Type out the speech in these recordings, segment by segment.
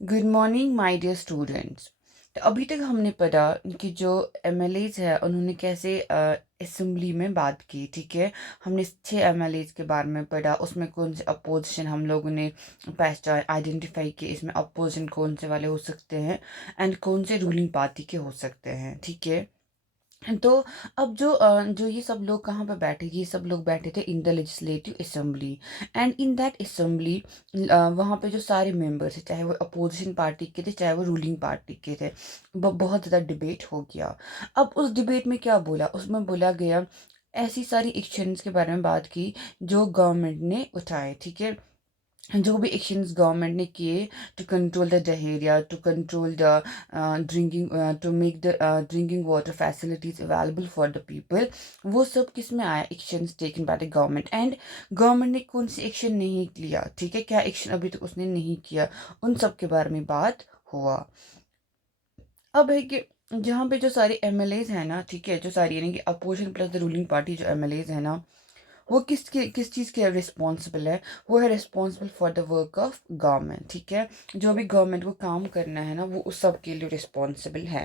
Good morning my dear students. तो अभी तक हमने पढ़ा कि जो एमएलएज है उन्होंने कैसे असेंबली में बात की। ठीक है, हमने 6 एमएलएज के बारे में पढ़ा। उसमें कौन से अपोजिशन हम लोगों ने पहचान आइडेंटिफाई किए, इसमें अपोजिशन कौन से वाले हो सकते हैं एंड कौन से रूलिंग पार्टी के हो सकते हैं। ठीक है, तो अब जो ये सब लोग कहाँ पे बैठे, ये सब लोग बैठे थे in the legislative assembly. And in that assembly वहाँ पे जो सारे मेंबर्स थे, चाहे वो अपोजिशन पार्टी के थे चाहे वो रूलिंग पार्टी के थे, बहुत ज़्यादा डिबेट हो गया। अब उस डिबेट में क्या बोला, उसमें बोला गया ऐसी सारी एक्शंस के बारे में बात की जो गवर्नमेंट ने उठाए। ठीक है, जो भी एक्शंस गवर्नमेंट ने किए to control the diarrhoea, to control the drinking, to make the drinking water facilities available for the people, वो सब किस में आया, actions taken by the government. And government ने कौन सी एक्शन नहीं लिया, ठीक है, क्या एक्शन अभी तक उसने नहीं किया, उन सब के बारे में बात हुआ। अब है कि जहाँ पे जो सारे एमएलएज हैं ना, ठीक है, जो सारी यानी कि opposition plus the ruling party जो एमएलएज है ना, वो किस चीज़ के रिस्पॉन्सिबल है, वो है responsible for the work of government. ठीक है, जो भी गवर्नमेंट को काम करना है ना, वो उस सब के लिए रिस्पॉन्सिबल है।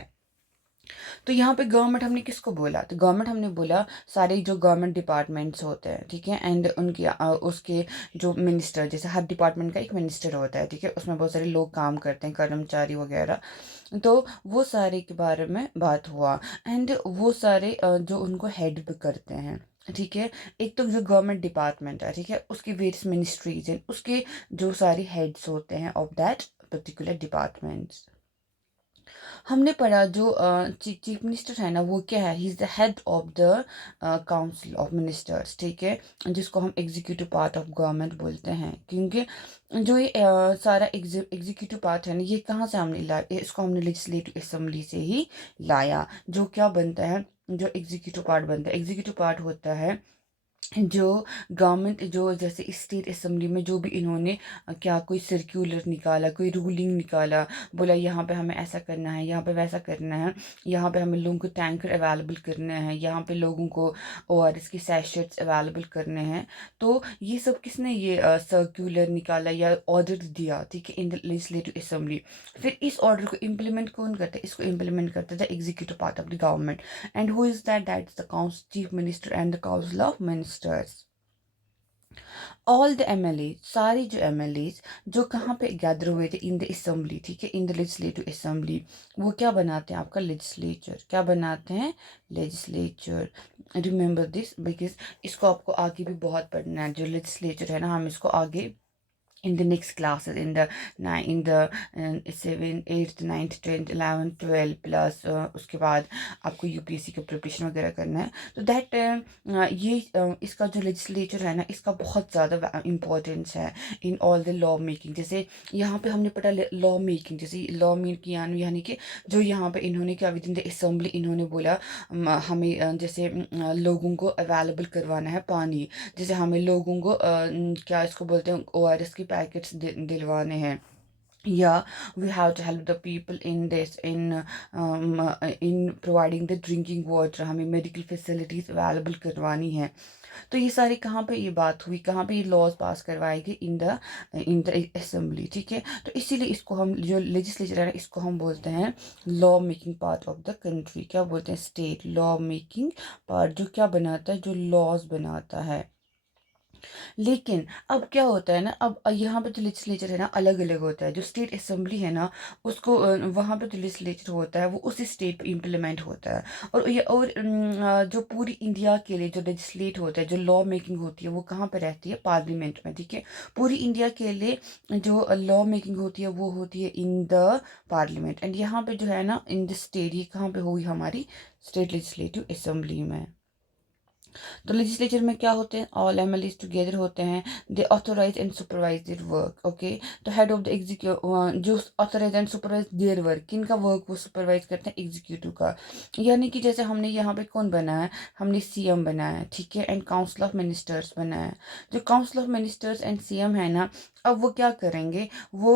तो यहाँ पे गवर्नमेंट हमने किसको बोला, तो गवर्नमेंट हमने बोला सारे जो गवर्नमेंट डिपार्टमेंट्स होते हैं। ठीक है, एंड उनके उसके जो मिनिस्टर, जैसे हर डिपार्टमेंट का एक मिनिस्टर होता है। ठीक है, उसमें बहुत सारे लोग काम करते हैं, कर्मचारी वगैरह। तो वो सारे के बारे में बात हुआ। एंड वो सारे जो उनको हेड भी करते हैं। ठीक है, एक तो जो गवर्नमेंट डिपार्टमेंट है, ठीक है, उसकी वेरियस मिनिस्ट्रीज हैं, उसके जो सारे हेड्स होते हैं ऑफ दैट पर्टिकुलर डिपार्टमेंट्स। हमने पढ़ा जो चीफ मिनिस्टर है ना, वो क्या है, he is the head of the council of ministers. ठीक है, जिसको हम एग्जीक्यूटिव पार्ट ऑफ गवर्नमेंट बोलते हैं। क्योंकि जो ये सारा एग्जीक्यूटिव पार्ट है ना, ये कहाँ से हमने लाया, इसको हमने लेजिस्लेटिव असेंबली से ही लाया। जो क्या बनता है, जो एग्जीक्यूटिव पार्ट बनता है, एग्जीक्यूटिव पार्ट होता है जो गवर्नमेंट, जो जैसे स्टेट असेंबली में जो भी इन्होंने क्या कोई सर्कुलर निकाला, कोई रूलिंग निकाला, बोला यहाँ पे हमें ऐसा करना है, यहाँ पे वैसा करना है, यहाँ पे हमें लोगों को टैंकर अवेलेबल करना है, यहाँ पे लोगों को ओआरएस की सैशेट्स अवेलेबल करने हैं। तो ये सब किसने ये सर्कुलर निकाला या ऑर्डर दिया, ठीक है, इन द लेजिस्लेटिव असेंबली। फिर इस ऑर्डर को इम्प्लीमेंट कौन करता है, इसको इम्प्लीमेंट करता है the executive part of the government. And who is that? That's the chief minister and the council of ministers. All the MLAs, सारे जो MLAs जो कहाँ पे गैदर हुए थे इन द असेंबली, ठीक है, इन द लेजिस्लेटिव असेंबली, वो क्या बनाते हैं, आपका लेजिस्लेचर। क्या बनाते हैं, लेजिस्लेचर। रिमेंबर दिस बिकॉज इसको आपको आगे भी बहुत पढ़ना है। जो लेजिस्लेचर है ना, हम इसको आगे in the next classes in the nine in the 7th 8th 9th 10th 11th 12 plus उसके बाद आपको यूपीएससी का प्रिपरेशन वगैरह करना है। तो दैट ये इसका जो लेजिस्लेचर है ना, इसका बहुत ज़्यादा इंपॉर्टेंस है in all the law making. जैसे यहाँ पे हमने पढ़ा लॉ मेकिंग, जैसे लॉ मेकिंग यानी कि जो यहाँ पे इन्होंने क्या विद इन द असेंबली इन्होंने बोला हमें जैसे लोगों को अवेलेबल करवाना है पानी। जैसे हमें लोगों को क्या इसको बोलते हैं, ओआरएस की पैकेट्स दिलवाने हैं, या we have to help the people in this in providing the drinking water, हमें मेडिकल फैसिलिटीज़ अवेलेबल करवानी है। तो ये सारी कहाँ पे ये बात हुई, कहाँ पे ये लॉज पास करवाए गए, इन द असेंबली। ठीक है, तो इसीलिए इसको हम जो लेजिस्लेचर है ना, इसको हम बोलते हैं law making part of the country. क्या बोलते हैं, स्टेट लॉ मेकिंग पार्ट, जो क्या बनाता है, जो लॉज बनाता है। लेकिन अब क्या होता है ना, अब यहाँ पे जो लेजिस्लेचर है ना अलग अलग होता है। जो स्टेट असेंबली है ना, उसको वहाँ पे जो लेजिस्लेचर होता है वो उसी स्टेट पे इम्प्लीमेंट होता है। और जो पूरी इंडिया के लिए जो लेजिस्लेट होता है, जो लॉ मेकिंग होती है, वो कहाँ पे रहती है, पार्लियामेंट में। ठीक है, पूरी इंडिया के लिए जो लॉ मेकिंग होती है वो होती है इन द पार्लियामेंट। एंड यहाँ पे जो है ना, इन द स्टेट, ये कहाँ पे होगी, हमारी स्टेट लेजिस्लेटिव असेंबली में। तो लेजिस्लेचर में क्या होते हैं, ऑल एमएलएस टुगेदर होते हैं, they authorise and supervise their work. Okay, तो हेड ऑफ द एग्जीक्यूटिव जो authorise and supervise their work, किन का वर्क वो सुपरवाइज करते हैं, एग्जीक्यूटिव का। यानी कि जैसे हमने यहाँ पे कौन बनाया है, हमने सीएम बनाया है, ठीक है, एंड काउंसिल ऑफ मिनिस्टर्स बनाया है। जो council of ministers and CM है ना, अब वो क्या करेंगे, वो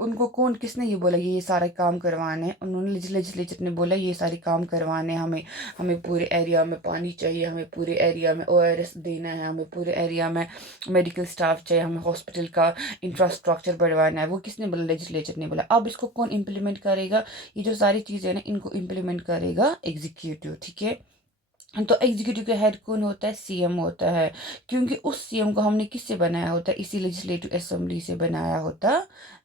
उनको कौन किसने ये बोला ये सारा काम करवाने हैं, उन्होंने लेजिस्लेचर ने बोला ये सारे काम करवाने हैं हमें, हमें पूरे एरिया में पानी चाहिए, हमें पूरे एरिया में ओआरएस देना है, हमें पूरे एरिया में मेडिकल स्टाफ चाहिए, हमें हॉस्पिटल का इंफ्रास्ट्रक्चर बढ़वाना है। वो किसने बोला, लेजिस्लेचर ने बोला। अब इसको कौन इम्प्लीमेंट करेगा, ये जो सारी चीज़ें हैं ना इनको इम्प्लीमेंट करेगा एग्जीक्यूटिव, ठीक है। तो एग्जीक्यूटिव का हेड कौन होता है, सीएम होता है, क्योंकि उस सीएम को हमने किससे बनाया होता है, इसी लेजिस्लेटिव असेंबली से बनाया होता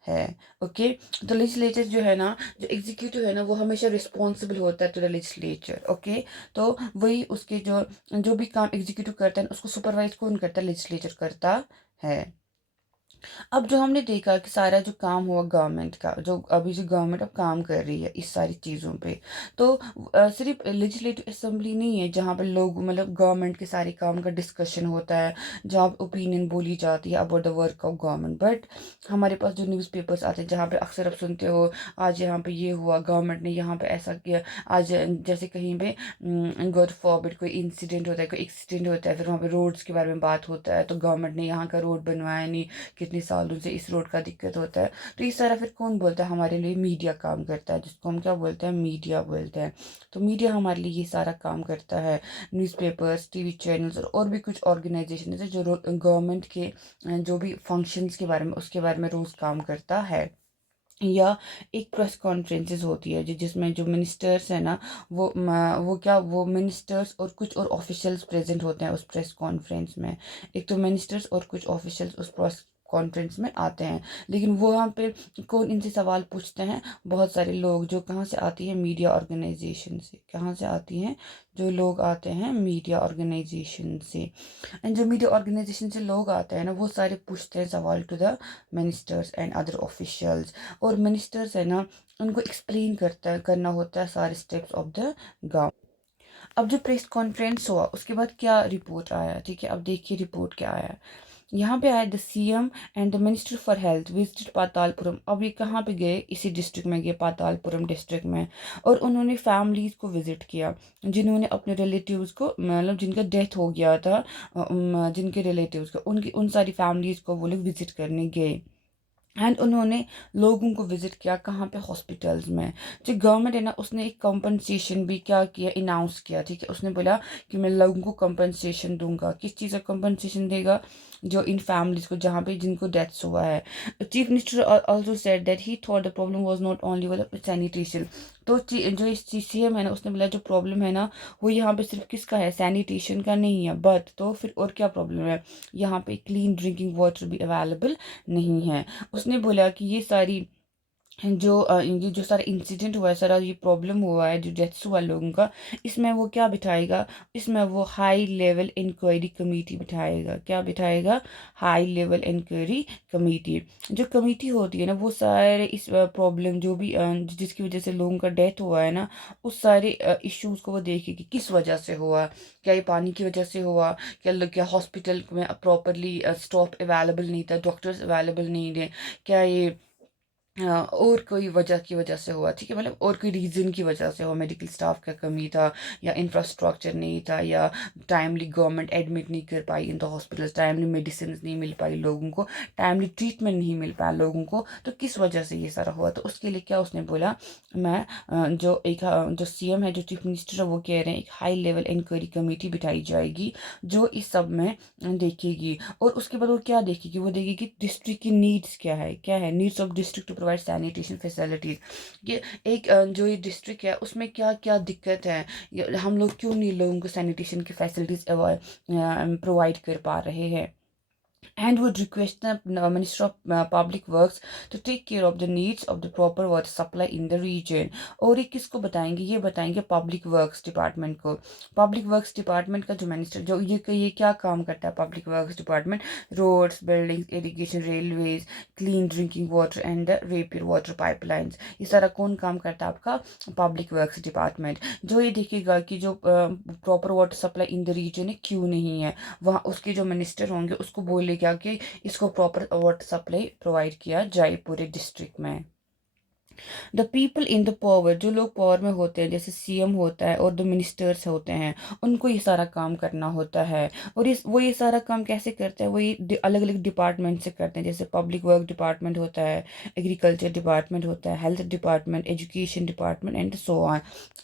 है। ओके, तो लेजिस्लेचर जो है ना, जो एग्जीक्यूटिव है ना, वो हमेशा रिस्पॉन्सिबल होता है टू द लेजिस्लेचर। ओके, तो वही उसके जो जो भी काम एग्जीक्यूटिव करता है उसको सुपरवाइज कौन करता है, लेजिस्लेचर करता है। अब जो हमने देखा कि सारा जो काम हुआ गवर्नमेंट का, जो अभी जो गवर्नमेंट अब काम कर रही है इस सारी चीज़ों पे, तो सिर्फ लेजिस्लेटिव असेंबली नहीं है जहाँ पे लोग मतलब गवर्नमेंट के सारे काम का डिस्कशन होता है, जहाँ पे ओपिनियन बोली जाती है about the work of government. But हमारे पास जो न्यूज़पेपर्स आते हैं जहाँ पे अक्सर आप सुनते हो आज यहाँ पे ये हुआ, गवर्नमेंट ने यहाँ पे ऐसा किया, आज जैसे कहीं पे गॉड फॉरबिड कोई इंसिडेंट होता है, कोई एक्सीडेंट होता है, फिर वहाँ पे रोड्स के बारे में बात होता है, तो गवर्नमेंट ने यहाँ का रोड बनवाया नहीं, कितने सालों से इस रोड का दिक्कत होता है। तो इस तरह फिर कौन बोलता है, हमारे लिए मीडिया काम करता है, जिसको हम क्या बोलते हैं, मीडिया बोलते हैं। तो मीडिया हमारे लिए ये सारा काम करता है, न्यूज़पेपर्स, टीवी चैनल्स और भी कुछ ऑर्गेनाइजेशन है जो गवर्नमेंट के जो भी फंक्शंस के बारे में उसके बारे में रोज़ काम करता है। या एक प्रेस कॉन्फ्रेंसेस होती है जिसमें जो मिनिस्टर्स है ना, वो मिनिस्टर्स और कुछ और ऑफिशियल्स प्रेजेंट होते हैं उस प्रेस कॉन्फ्रेंस में। एक तो मिनिस्टर्स और कुछ ऑफिशियल्स उस प्रेस कॉन्फ्रेंस में आते हैं, लेकिन वो वहाँ पे कौन इनसे सवाल पूछते हैं, बहुत सारे लोग जो कहाँ से आती है, मीडिया ऑर्गेनाइजेशन से। कहाँ से आती हैं, जो लोग आते हैं मीडिया ऑर्गेनाइजेशन से। एंड जो मीडिया ऑर्गेनाइजेशन से लोग आते हैं ना, वो सारे पूछते हैं सवाल to the ministers and other officials. और मिनिस्टर्स है ना, उनको एक्सप्लेन करना होता है सारे स्टेप्स ऑफ द गाँव। अब जो प्रेस कॉन्फ्रेंस हुआ उसके बाद क्या रिपोर्ट आया, ठीक है, अब देखिए रिपोर्ट क्या आया। यहाँ पे आया the CM and the minister for health visited Patalapuram. अब ये कहाँ पे गए, इसी डिस्ट्रिक्ट में गए, पातालपुरम डिस्ट्रिक्ट में। और उन्होंने फैमिलीज को विजिट किया जिन्होंने अपने रिलेटिव्स को, मतलब जिनका डेथ हो गया था, जिनके रिलेटिव्स को, उनकी उन सारी फैमिलीज को वो लोग विजिट करने गए। एंड उन्होंने लोगों को विजिट किया कहाँ पे, हॉस्पिटल्स में। जो गवर्नमेंट है ना, उसने एक कंपनसेशन भी क्या किया, अनाउंस किया, ठीक है। उसने बोला कि मैं लोगों को कंपनसेशन दूंगा। किस चीज़ का कंपनसेशन देगा, जो इन फैमिलीज को जहाँ पे जिनको डेथ्स हुआ है। Chief minister also said that he thought the problem was not only with sanitation. तो जो इस सीएम है ना, उसने बोला जो प्रॉब्लम है ना, वो यहाँ पे सिर्फ किसका है, सैनिटेशन का नहीं है, बट तो फिर और क्या प्रॉब्लम है, यहाँ पे क्लीन ड्रिंकिंग वाटर भी अवेलेबल नहीं है। उसने बोला कि ये सारी ये जो सारा इंसिडेंट हुआ है, सारा ये प्रॉब्लम हुआ है, जो डेथ्स हुआ लोगों का, इसमें वो क्या बिठाएगा, इसमें वो हाई लेवल इंक्वायरी कमेटी बिठाएगा। क्या बिठाएगा, हाई लेवल इंक्वायरी कमेटी। जो कमेटी होती है ना, वो सारे इस प्रॉब्लम जो भी जिसकी वजह से लोगों का डेथ हुआ है ना, उस सारे इश्यूज को वो देखेगी किस वजह से हुआ। क्या ये पानी की वजह से हुआ, क्या हॉस्पिटल में प्रॉपरली स्टाफ अवेलेबल नहीं था, डॉक्टर्स अवेलेबल नहीं थे, क्या ये और कोई वजह की वजह से हुआ, ठीक है, मतलब और कोई रीज़न की वजह से हुआ, मेडिकल स्टाफ का कमी था, या इंफ्रास्ट्रक्चर नहीं था, या टाइमली गवर्नमेंट एडमिट नहीं कर पाई in the hospitals, timely medicine नहीं मिल पाई लोगों को, टाइमली ट्रीटमेंट नहीं मिल पाया लोगों को, तो किस वजह से ये सारा हुआ। तो उसके लिए क्या उसने बोला, मैं जो सीएम है, जो चीफ मिनिस्टर है, वो कह रहे हैं एक हाई लेवल इंक्वायरी कमेटी बिठाई जाएगी जो इस सब में देखेगी। और उसके बाद वो क्या देखेगी, वो देखेगी डिस्ट्रिक्ट की नीड्स क्या है, needs of district to provide sanitation facilities. ये एक जो ये डिस्ट्रिक्ट है उसमें क्या क्या दिक्कत है, हम लोग क्यों नहीं लोगों को सैनिटेशन की फैसिलिटीज प्रोवाइड कर पा रहे हैं। And would request the Minister of Public Works to take care of the needs of the proper water supply in the region। और ये किसको बताएंगे, ये बताएंगे पब्लिक वर्क्स डिपार्टमेंट को। पब्लिक वर्क्स डिपार्टमेंट का जो मिनिस्टर, जो ये क्या काम करता है, public works department, roads, buildings, irrigation, railways, clean drinking water and the repair water pipelines. ये सारा कौन काम करता है, आपका पब्लिक वर्क्स डिपार्टमेंट। जो ये देखेगा कि जो proper water supply in the region है क्यों नहीं है, वहाँ उसके जो मिनिस्टर होंगे उसको बोलेगा कि इसको प्रॉपर वाटर सप्लाई प्रोवाइड किया जाए पूरे डिस्ट्रिक्ट में। The people in the power, जो लोग पावर में होते हैं जैसे सीएम होता है और द मिनिस्टर्स होते हैं, उनको ये सारा काम करना होता है। और वो ये सारा काम कैसे करते हैं, वो ये अलग अलग डिपार्टमेंट से करते हैं। जैसे पब्लिक वर्क डिपार्टमेंट होता है, एग्रीकल्चर डिपार्टमेंट होता है, health department, education department and so on.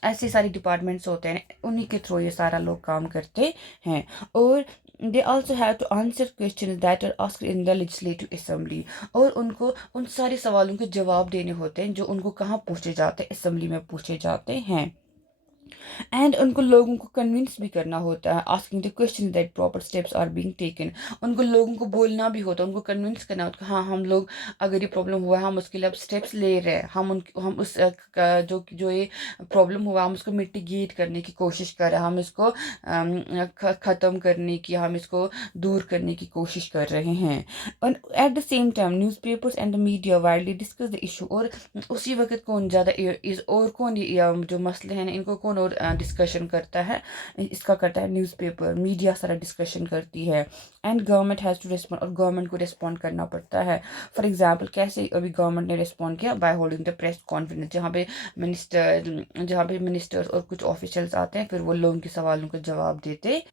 ऐसे सारे डिपार्टमेंट्स होते हैं, उन्हीं के थ्रू ये सारा लोग काम करते हैं। और they also have to answer questions that are asked in the legislative assembly, और उनको उन सारे सवालों के जवाब देने होते हैं जो उनको कहाँ पूछे जाते हैं, असेंबली में पूछे जाते हैं। एंड उनको लोगों को कन्विंस भी करना होता है, asking the question that proper steps are being taken. उनको लोगों को बोलना भी होता है, उनको कन्विंस करना होता है, हाँ हम लोग अगर ये प्रॉब्लम हुआ है हम उसके लिए अब स्टेप्स ले रहे हैं, हम उस जो जो ये प्रॉब्लम हुआ हम उसको मिटिगेट करने की कोशिश कर रहे हैं, हम इसको ख़त्म करने की, हम इसको दूर करने की कोशिश कर रहे हैं। और at the same time newspapers and the media widely discuss the issue, और उसी वक्त कौन ज़्यादा इस और कौन जो मसले हैं इनको कौन और डिस्कशन करता है, इसका करता है न्यूज़पेपर, मीडिया सारा डिस्कशन करती है। And government has to respond, और गवर्नमेंट को रिस्पॉन्ड करना पड़ता है। फॉर एग्जांपल कैसे अभी गवर्नमेंट ने रिस्पॉन्ड किया, by holding the press conference, जहाँ पे मिनिस्टर्स और कुछ ऑफिशियल्स आते हैं, फिर वो लोगों के सवालों का जवाब देते।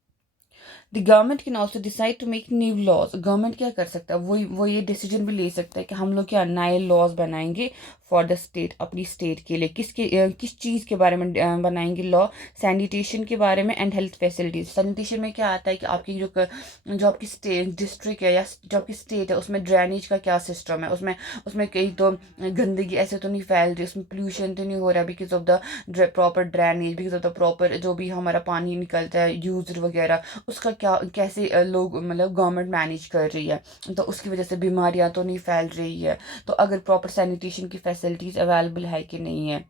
The government can also decide to make new laws, government क्या कर सकता है, वो ये डिसीजन भी ले सकता है कि हम लोग क्या नए लॉज बनाएंगे फॉर द स्टेट, अपनी स्टेट के लिए। किस चीज़ के बारे में बनाएंगे लॉ, सैनिटेशन के बारे में एंड हेल्थ फैसिलिटीज। सैनिटेशन में क्या आता है कि आपकी जो आपकी स्टेट डिस्ट्रिक्ट है या जो आपकी स्टेट है उसमें ड्रेनेज का क्या सिस्टम है, उसमें उसमें कहीं तो गंदगी ऐसे तो नहीं फैल रही, उसमें पोल्यूशन तो नहीं हो रहा because of the proper drainage, because of the proper जो भी हमारा पानी निकलता है यूज वगैरह, उसका क्या कैसे लोग मतलब गवर्नमेंट मैनेज कर रही है, तो उसकी वजह से बीमारियां तो नहीं फैल रही है। तो अगर प्रॉपर सैनिटेशन की फैसिलिटीज़ अवेलेबल है कि नहीं है,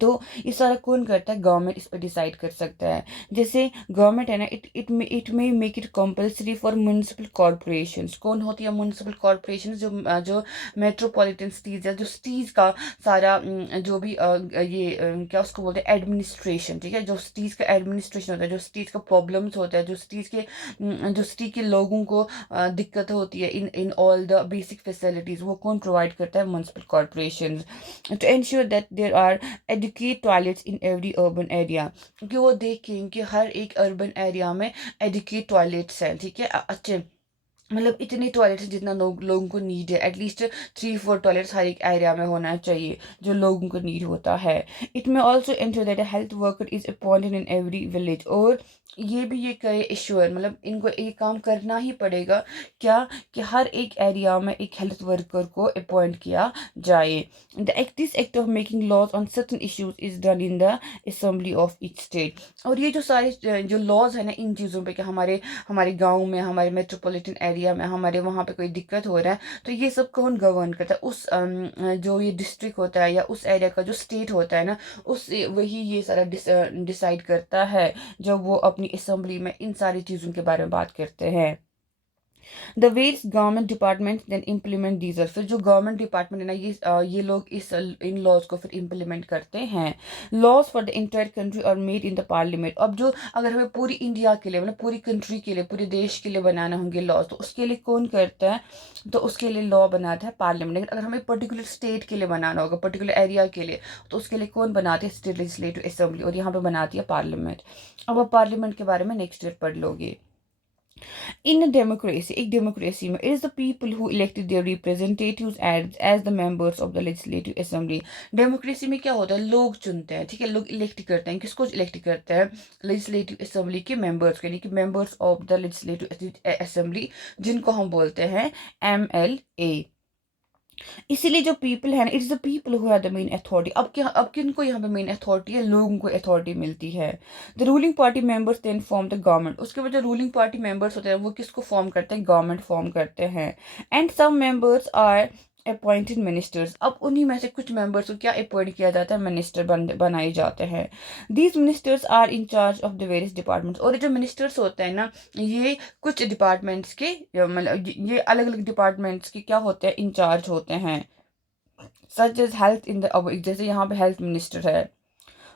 तो ये सारा कौन करता है, गवर्नमेंट इस पर डिसाइड कर सकता है। जैसे गवर्नमेंट है ना, it may make it compulsory for municipal corporations. कौन होती है म्यूनसिपल कॉरपोरेशन, जो मेट्रोपॉलिटन सिटीज़ है, जो सिटीज़ का सारा जो भी क्या उसको बोलते हैं एडमिनिस्ट्रेशन, ठीक है, जो सिटीज़ का एडमिनिस्ट्रेशन होता है, जो सिटीज़ का प्रॉब्लम्स होता है, जो सिटी के लोगों को दिक्कत होती है in all the basic facilities, वो कौन प्रोवाइड करता है, municipal corporation. To ensure that there are adequate toilets in every urban area, क्योंकि वो देखें कि हर एक अर्बन एरिया में एडुकेट टॉयलेट्स हैं, ठीक है, अच्छे मतलब इतने टॉयलेट्स जितना लोगों को नीड है, एटलीस्ट 3-4 टॉयलेट्स हर एक एरिया में होना चाहिए जो लोगों को नीड होता है। इट में also ensure that a health worker is appointed in every village, और ये भी ये करे इश्योर, मतलब इनको ये काम करना ही पड़ेगा क्या, कि हर एक एरिया में एक हेल्थ वर्कर को अपॉइंट किया जाए। This act of making laws on certain issues is done in the assembly of each state. और ये जो सारे जो लॉज है ना इन चीज़ों पे कि हमारे हमारे गांव में, हमारे मेट्रोपॉलिटन एरिया में, हमारे वहाँ पे कोई दिक्कत हो रहा है, तो ये सब कौन गवर्न करता है, उस जो ये डिस्ट्रिक्ट होता है या उस एरिया का जो स्टेट होता है ना, उस वही ये सारा डिसाइड करता है जब वो अपनी असेंबली में इन सारी चीज़ों के बारे में बात करते हैं। The ways government department then implement these, फिर जो गवर्नमेंट डिपार्टमेंट है ना, ये लोग इन लॉज को फिर इम्प्लीमेंट करते हैं। Laws for the entire country are made in the parliament. अब जो अगर हमें पूरी इंडिया के लिए, मतलब पूरी कंट्री के लिए, पूरे देश के लिए बनाने होंगे लॉज, तो उसके लिए कौन करता है, तो उसके लिए लॉ बनाता है पार्लियामेंट। लेकिन अगर हमें पर्टिकुलर स्टेट के लिए बनाना होगा, पर्टिकुलर एरिया के लिए, तो उसके लिए कौन बनाते हैं, स्टेट लेजिस्लेटिव असेंबली, और यहाँ पे बनाती है पार्लियामेंट। अब आप पार्लियामेंट के बारे में नेक्स्ट ईयर पढ़ लोगे। इन डेमोक्रेसी, एक डेमोक्रेसी में, it is the people who elected their representatives as the members of the legislative assembly. Democracy में क्या होता है, लोग चुनते हैं, ठीक है, लोग इलेक्ट करते हैं, किसको इलेक्ट करते हैं, लेजिस्लेटिव असेंबली के मेंबर्स के, यानी कि members of the legislative assembly, जिनको हम बोलते हैं MLA। इसीलिए जो पीपल है ना, it's the people who have the main authority. अब किनको यहाँ पे मेन अथॉरिटी है, लोगों को अथॉरिटी मिलती है। The ruling party members then form the government, उसके बाद जो रूलिंग पार्टी मेंबर्स होते हैं वो किसको फॉर्म करते हैं, गवर्नमेंट फॉर्म करते हैं। And some members are appointed ministers, अब उन्हीं में से कुछ मेंबर्स को क्या अपॉइंट किया जाता है, मिनिस्टर बनाए जाते हैं। These ministers are in charge of the various departments, और जो मिनिस्टर्स होते हैं ना, ये कुछ डिपार्टमेंट्स के, मतलब ये अलग अलग डिपार्टमेंट्स के क्या होते हैं, इंचार्ज होते हैं। Such as health in the, अब जैसे यहाँ पे हेल्थ मिनिस्टर है,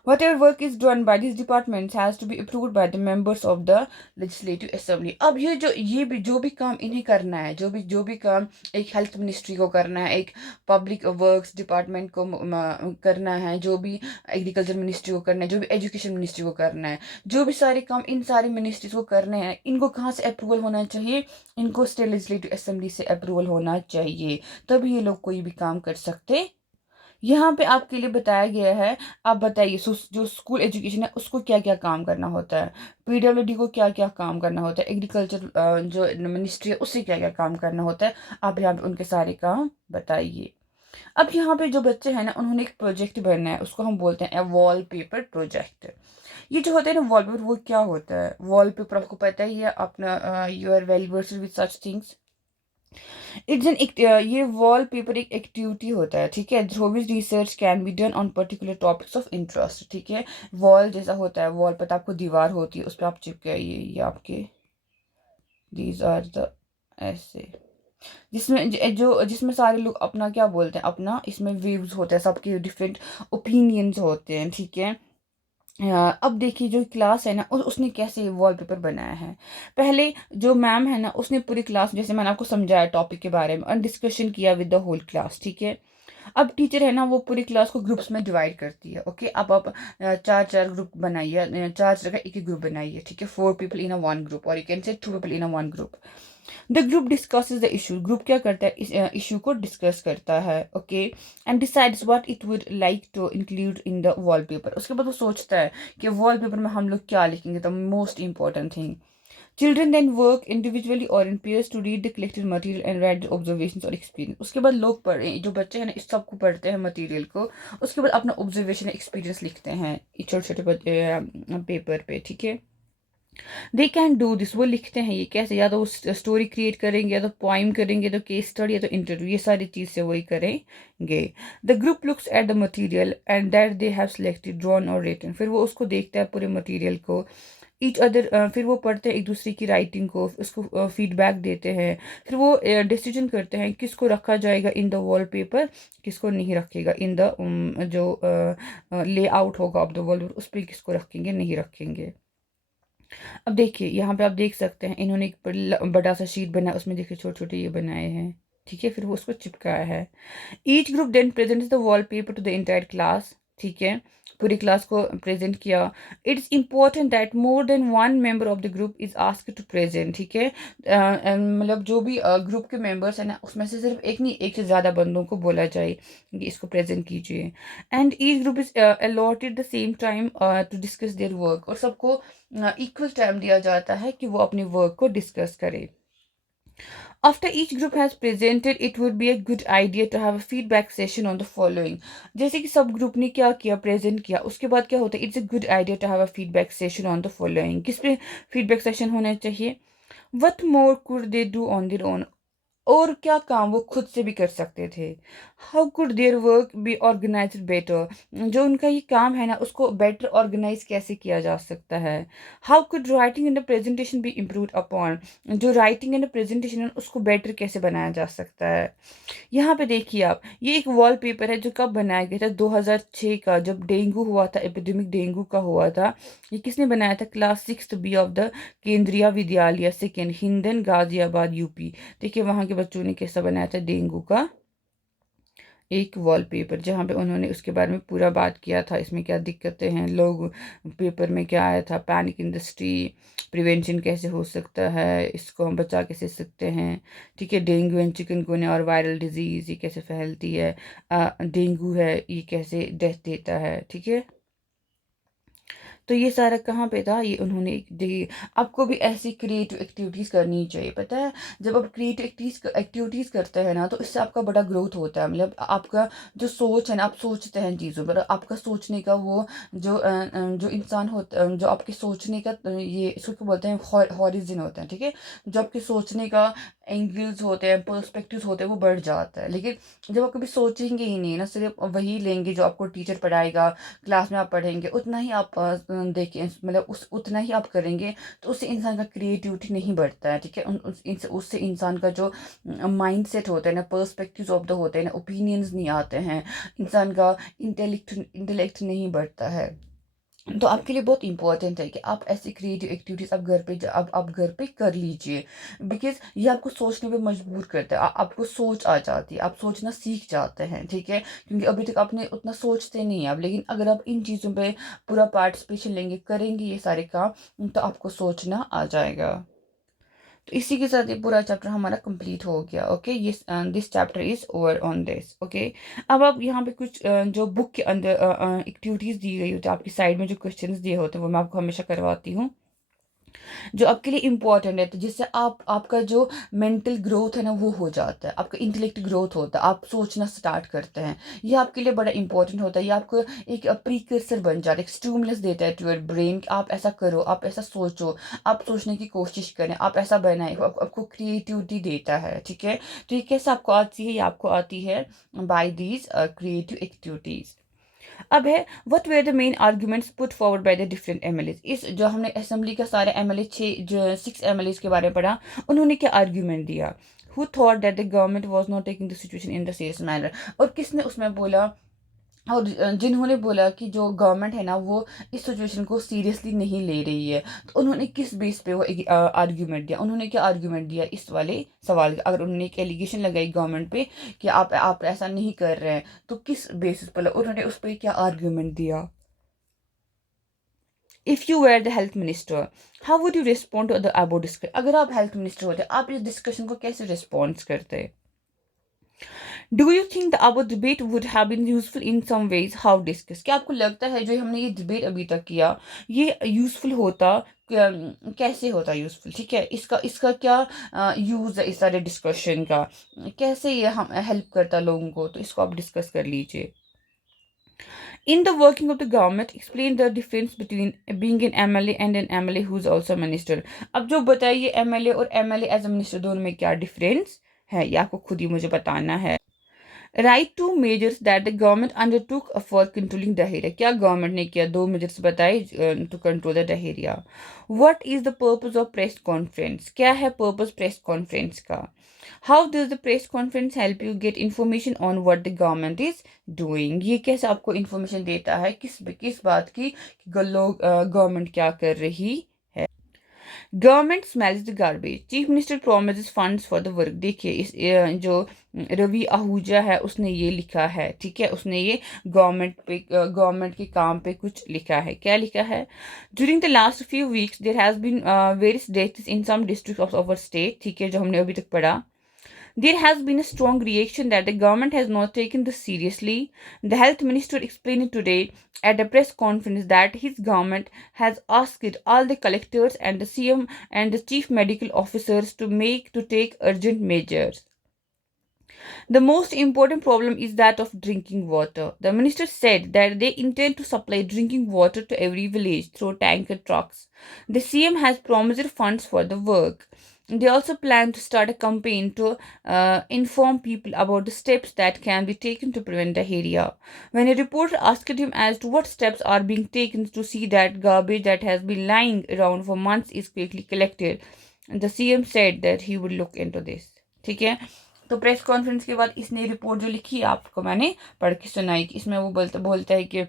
Whatever work is done by these departments has to be approved by the members of the legislative assembly. अब ये भी जो भी काम इन्हें करना है, जो भी काम एक हेल्थ मिनिस्ट्री को करना है, एक पब्लिक वर्क्स डिपार्टमेंट को करना है, जो भी एग्रीकल्चर मिनिस्ट्री को करना है, जो भी एजुकेशन मिनिस्ट्री को करना है, जो भी सारे काम इन सारी मिनिस्ट्रीज को करने हैं, इनको कहाँ से अप्रूवल होना चाहिए? इनको स्टेट लेजिस्लेटिव असेंबली से अप्रूवल होना चाहिए, तभी ये लोग कोई भी काम कर सकते। यहाँ पे आपके लिए बताया गया है। आप बताइए जो स्कूल एजुकेशन है उसको क्या क्या काम करना होता है, पीडब्ल्यूडी को क्या क्या काम करना होता है, एग्रीकल्चर जो मिनिस्ट्री है उससे क्या क्या काम करना होता है। आप यहाँ पे उनके सारे काम बताइए। अब यहाँ पे जो बच्चे हैं ना, उन्होंने एक प्रोजेक्ट बनना है, उसको हम बोलते हैं वॉल पेपर प्रोजेक्ट। ये जो होता है ना वॉलपेपर, वो क्या होता है? वॉलपेपर आपको पता ही है, अपना you are well versed with such things. It's an ये वॉल पेपर एक एक्टिविटी होता है, ठीक है, through which research can be done on particular topics of interest, ठीक है। वॉल जैसा होता है, वॉल पता आपको दीवार होती है, उस पर आप चिपकाइए ये आपके दीज आर द ऐसे, जिसमें जिसमें सारे लोग अपना क्या बोलते हैं, अपना इसमें व्यूज होते हैं, सबके डिफरेंट ओपिनियंस होते हैं, ठीक है। अब देखिए जो क्लास है ना, उसने कैसे वॉलपेपर बनाया है। पहले जो मैम है ना, उसने पूरी क्लास, जैसे मैंने आपको समझाया टॉपिक के बारे में और डिस्कशन किया विद द होल क्लास, ठीक है। अब टीचर है ना, वो पूरी क्लास को ग्रुप्स में डिवाइड करती है। ओके, अब आप चार चार ग्रुप बनाइए, चार जगह एक ग्रुप बनाइए, ठीक है। 4 people in a one group, और you can say 2 people in a one group. The group discusses the issue. Group क्या करता है? इस इशू को डिस्कस करता है, okay, and decides what it would like to include in the wallpaper. उसके बाद वो सोचता है कि वॉलपेपर में हम लोग क्या लिखेंगे, the most important thing. Children then work individually और in pairs to read the collected material and write the observations और एक्सपीरियंस। उसके बाद लोग पढ़े, जो बच्चे हैं ना, इस सबको पढ़ते हैं मटेरियल को, उसके बाद अपना ऑब्जर्वेशन एक्सपीरियंस लिखते हैं छोटे छोटे पेपर पे, ठीक है। दे कैन डू दिस, वो लिखते हैं ये कैसे, या तो स्टोरी क्रिएट करेंगे, या तो पोइम करेंगे, या तो केस स्टडी, या तो इंटरव्यू, ये सारी चीज़ से वही करेंगे। The group looks at the material and that they have selected, drawn और रिटन। फिर वो उसको देखता है पूरे मटेरियल को, ईच अदर, फिर वो पढ़ते हैं एक दूसरे की राइटिंग को, उसको फीडबैक देते हैं। फिर वो डिसीजन करते हैं किसको रखा जाएगा इन द वॉलपेपर, किसको नहीं रखेगा इन द जो लेआउट होगा ऑफ द वॉलपेपर, उस पर किसको रखेंगे, नहीं रखेंगे। अब देखिए यहाँ पे आप देख सकते हैं, इन्होंने एक बड़ा सा शीट बनाया, उसमें देखिए छोटे छोटे ये बनाए हैं, ठीक है। फिर वो उसको चिपकाया है। Each group then presents the wallpaper to the entire class, ठीक है, पूरी क्लास को प्रेजेंट किया। It's important that more than one member of the group is asked to present, ठीक है। मतलब जो भी ग्रुप के मेंबर्स हैं ना, उसमें से सिर्फ एक नहीं, एक से ज़्यादा बंदों को बोला जाए कि इसको प्रेजेंट कीजिए। And each group is allotted the same time to discuss their work, और सबको इक्वल टाइम दिया जाता है कि वो अपने वर्क को डिस्कस करे। After each group has presented, it would be a good idea to have a feedback session on the following. जैसे कि सब ग्रुप ने क्या किया, प्रेजेंट किया, उसके बाद क्या होता है, it's a good idea to have a feedback session on the following. किस पे फीडबैक सेशन होना चाहिए? What more could they do on their own? और क्या काम वो खुद से भी कर सकते थे। How could their work be organise better, जो उनका ये काम है ना, उसको बेटर ऑर्गेनाइज कैसे किया जा सकता है। How could writing and presentation B improve upon, जो राइटिंग एंड प्रेजेंटेशन है उसको बेटर कैसे बनाया जा सकता है। यहाँ पे देखिए आप, ये एक वॉलपेपर है जो कब बनाया गया था, 2006 का, जब डेंगू हुआ था, एपिडेमिक डेंगू का हुआ था। ये किसने बनाया था? क्लास 6 बी ऑफ द केंद्रीय विद्यालय सेकेंड, हिंदन गाजियाबाद यूपी। देखिए वहाँ के बच्चों ने कैसा बनाया था डेंगू का एक वॉलपेपर, जहाँ पे उन्होंने उसके बारे में पूरा बात किया था, इसमें क्या दिक्कतें हैं, लोग पेपर में क्या आया था, पैनिक इंडस्ट्री, प्रिवेंशन कैसे हो सकता है, इसको हम बचा कैसे सकते हैं, ठीक है। डेंगू एंड चिकनगुनिया और वायरल डिजीज़ ये कैसे फैलती है, डेंगू है ये कैसे डेथ देता है, ठीक है। तो ये सारा कहाँ पे था, ये उन्होंने आपको भी ऐसी क्रिएटिव एक्टिविटीज़ करनी चाहिए। पता है, जब आप क्रिएटिव एक्टिविटीज़ करते हैं ना, तो इससे आपका बड़ा ग्रोथ होता है। मतलब आपका जो सोच है ना, आप सोचते हैं चीज़ों पर, आपका सोचने का वो जो इंसान होता है, जो आपके सोचने का ये इसको क्या बोलते हैं, हॉरिजन होता है, ठीक है। जो आपके सोचने का एंगल्स होते हैं, पर्सपेक्टिव्स होते हैं, वो बढ़ जाता है। लेकिन जब आप कभी सोचेंगे ही नहीं ना, सिर्फ वही लेंगे जो आपको टीचर पढ़ाएगा, क्लास में आप पढ़ेंगे, उतना ही आप देखें, मतलब उतना ही आप करेंगे, तो उससे इंसान का क्रिएटिविटी नहीं बढ़ता है, ठीक है। उससे इंसान का जो माइंड सेट होता है ना, पर्सपेक्टिव्स ऑफ द होते हैं ना, ओपिनियंस नहीं आते हैं, इंसान का इंटेलेक्ट नहीं बढ़ता है। तो आपके लिए बहुत इंपॉर्टेंट है कि आप ऐसी क्रिएटिव एक्टिविटीज़ आप घर पे आप घर पे कर लीजिए, बिकॉज ये आपको सोचने पे मजबूर करता है। आपको सोच आ जाती है, आप सोचना सीख जाते हैं, ठीक है, क्योंकि अभी तक आपने उतना सोचते नहीं हैं आप, लेकिन अगर आप इन चीज़ों पे पूरा पार्टिसिपेशन लेंगे, करेंगे ये सारे काम, तो आपको सोचना आ जाएगा। तो इसी के साथ ये पूरा चैप्टर हमारा कंप्लीट हो गया। ओके, ये this chapter is over on this. Okay, अब आप यहाँ पे कुछ जो बुक के अंदर एक्टिविटीज़ दी गई होती है, आपकी साइड में जो क्वेश्चंस दिए होते हैं वो मैं आपको हमेशा करवाती हूँ, जो आपके लिए इम्पोर्टेंट है, तो जिससे आपका जो मेंटल ग्रोथ है ना वो हो जाता है, आपका इंटेलेक्ट ग्रोथ होता है, आप सोचना स्टार्ट करते हैं। ये आपके लिए बड़ा इंपॉर्टेंट होता है। ये आपको एक प्रीकर्सर बन जाता है, एक स्टिमुलस देता है टू योर ब्रेन, आप ऐसा करो, आप ऐसा सोचो, आप सोचने की कोशिश करें, आप ऐसा बनाए, आपको क्रिएटिविटी देता है, ठीक है। तो ये कैसे आपको आती है? ये आपको आती है बाय दीज क्रिएटिव एक्टिविटीज़। अब है what were the main arguments put forward by the different MLAs. इस जो हमने असेंबली का सारे एमएलए 6 एमएलएज के बारे में पढ़ा, उन्होंने क्या आर्ग्यूमेंट दिया? Who thought that the government was not taking the situation in the serious manner, और किसने उसमें बोला, और जिन्होंने बोला कि जो गवर्नमेंट है ना वो इस सिचुएशन को सीरियसली नहीं ले रही है, तो उन्होंने किस बेस पे वो आर्ग्यूमेंट दिया? उन्होंने क्या आर्ग्यूमेंट दिया इस वाले सवाल का? अगर उन्होंने एक एलिगेशन लगाई गवर्नमेंट पे कि आप ऐसा नहीं कर रहे हैं, तो किस बेसिस पर उन्होंने उस पर क्या आर्ग्यूमेंट दिया? If you were the health minister, how would you respond to the about discussion? अगर आप हेल्थ मिनिस्टर होते, आप इस डिस्कशन को कैसे रिस्पॉन्स करते? Do you think the about debate would have been useful in some ways? How discuss? क्या आपको लगता है जो हमने ये डिबेट अभी तक किया, ये यूजफुल होता? कैसे होता यूजफुल? ठीक है, इसका इसका क्या यूज़ है इस सारे डिस्कशन का? कैसे ये हम हेल्प करता लोगों को? तो इसको आप डिस्कस कर लीजिए। In the working of the government, explain the difference between being an MLA and an MLA who is also a minister. अब जो बताइए MLA और MLA एज अ मिनिस्टर दोनों में क्या डिफरेंस है, ये आपको खुद ही मुझे बताना है। Write two measures that the government undertook for controlling diarrhoea. क्या गवर्नमेंट ने किया? 2 मेजर्स बताए to control the diarrhoea. What is the purpose of press conference? क्या है पर्पज प्रेस कॉन्फ्रेंस का? How does the press conference help you get information on what the government is doing? ये कैसे आपको information देता है किस बात की कि लोग गवर्नमेंट क्या कर रही है? Government smells the garbage, chief minister promises funds for the work. देखिए इस जो रवि आहूजा है उसने ये लिखा है, ठीक है, उसने ये गवर्नमेंट के काम पे कुछ लिखा है। क्या लिखा है? During the last few weeks there has been various deaths in some district of our state, ठीक है, जो हमने अभी तक पढ़ा। There has been a strong reaction that the government has not taken this seriously. The health minister explained today at a press conference that his government has asked all the collectors and the CM and the chief medical officers to take urgent measures. The most important problem is that of drinking water. The minister said that they intend to supply drinking water to every village through tanker trucks. The CM has promised funds for the work. They also plan to start a campaign to inform people about the steps that can be taken to prevent diarrhea. When a reporter asked him as to what steps are being taken to see that garbage that has been lying around for months is quickly collected, the CM said that he would look into this. ठीक है, तो press conference के बाद इसने report जो लिखी आपको मैंने पढ़ के सुनाई कि इसमें वो बोलता है कि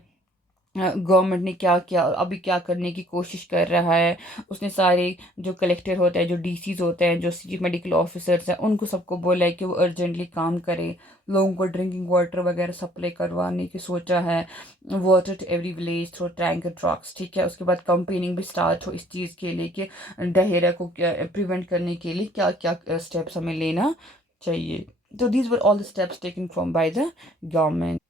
गवर्नमेंट ने क्या किया, अभी क्या करने की कोशिश कर रहा है। उसने सारे जो कलेक्टर होते हैं, जो डीसीज होते हैं, जो चीफ मेडिकल ऑफिसर्स हैं, उनको सबको बोला है कि वो अर्जेंटली काम करें, लोगों को ड्रिंकिंग वाटर वगैरह सप्लाई करवाने की सोचा है, water to every village through tanker trucks, ठीक है। उसके बाद कंपेनिंग भी स्टार्ट हो इस चीज़ के लिए कि डायरिया को प्रिवेंट करने के लिए क्या क्या स्टेप्स हमें लेना चाहिए। तो these were all the steps taken from by the government.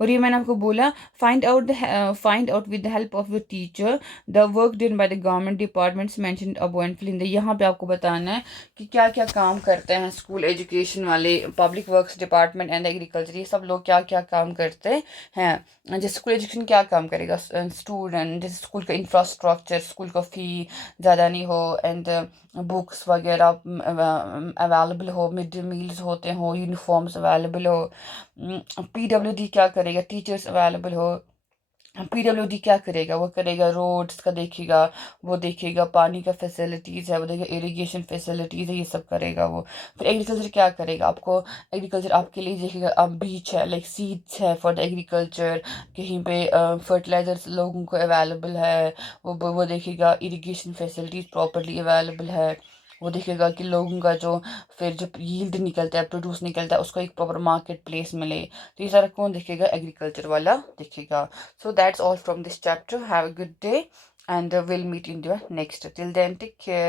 और ये मैंने आपको बोला, find out with the help of your teacher the work done by the government departments mentioned above and fill in the. यहाँ पे आपको बताना है कि क्या क्या काम करते हैं स्कूल एजुकेशन वाले, public works department and agriculture, ये सब लोग क्या क्या काम करते हैं। जैसे स्कूल एजुकेशन क्या काम करेगा? स्टूडेंट, जैसे स्कूल का इंफ्रास्ट्रक्चर, स्कूल का फ़ी ज़्यादा नहीं हो, एंड बुक्स वगैरह अवेलेबल हो, मिड डे मील्स होते हो, यूनिफॉर्म्स अवेलेबल हो। पीडब्ल्यूडी क्या करेगा? टीचर्स अवेलेबल हो, पीडब्ल्यूडी क्या करेगा, वो करेगा रोड्स का देखेगा, वो देखेगा पानी का फैसिलिटीज़ है, वो देखेगा इरिगेशन फैसिलिटीज़ है, ये सब करेगा वो। फिर एग्रीकल्चर क्या करेगा, आपको एग्रीकल्चर आपके लिए देखेगा, अब बीच है लाइक सीड्स है फॉर द एग्रीकल्चर, कहीं पे फर्टिलाइजर्स लोगों को अवेलेबल है, वो देखेगा इरिगेशन फैसिलिटीज़ प्रॉपरली अवेलेबल है, वो देखेगा कि लोगों का जो फिर जो यील्ड निकलता है, प्रोड्यूस निकलता है, उसको एक प्रॉपर मार्केट प्लेस मिले। तो ये सारा कौन देखेगा, एग्रीकल्चर वाला देखेगा। So that's all from this chapter. Have a good day, and we'll meet in the next. Till then, take care.